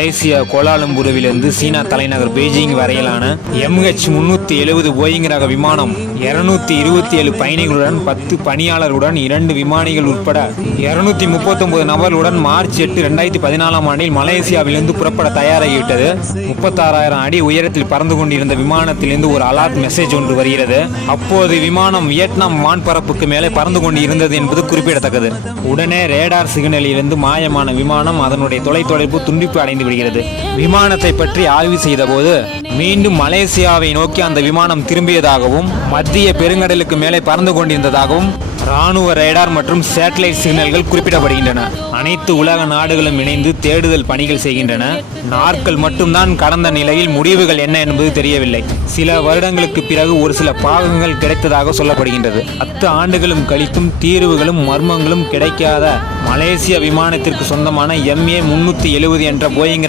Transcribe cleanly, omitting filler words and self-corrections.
Malaysia கோலாலம்பூரிலிருந்து சீனா தலைநகர் Beijing வரையிலான MH370 Boeing ரக விமானம் 227 பயணிகளுடன் 10 பணியாளர்களுடன் 2 விமானிகள் உட்பட 239 நபர்களுடன் மார்ச் 8, 2014 ஆண்டில் மலேசியாவிலிருந்து புறப்பட தயாராகிவிட்டது. 36,000 அடி உயரத்தில் பறந்து கொண்டிருந்த விமானத்திலிருந்து ஒரு அலர்ட் மெசேஜ் ஒன்று வருகிறது. அப்போது விமானம் வியட்நாம் வான்பரப்புக்கு மேலே பறந்து கொண்டு இருந்தது என்பது குறிப்பிடத்தக்கது. உடனே ரேடார் சிக்னலிலிருந்து மாயமான விமானம் அதனுடைய தொலைத்தொடர்பு துண்டிப்பு அடைந்து விடுகிறது. விமானத்தை பற்றி ஆய்வு செய்த போது மீண்டும் மலேசியாவை நோக்கி அந்த விமானம் திரும்பியதாகவும் மத்திய பெருங்கடலுக்கு மேலே பறந்து கொண்டிருந்ததாகவும் ராணுவ ரேடார் மற்றும் சேட்டலைட் சிக்னல்கள் குறிப்பிடப்படுகின்றன. அனைத்து உலக நாடுகளும் இணைந்து தேடுதல் பணிகள் செய்கின்றன. நாட்கள் மட்டும்தான் கடந்த நிலையில் முடிவுகள் என்ன என்பது தெரியவில்லை. சில வருடங்களுக்கு பிறகு ஒரு சில பாகங்கள் கிடைத்ததாக சொல்லப்படுகின்றது. 10 ஆண்டுகளும் கழித்தும் தீர்வுகளும் மர்மங்களும் கிடைக்காத மலேசிய விமானத்திற்கு சொந்தமான MA370 என்ற போயிங்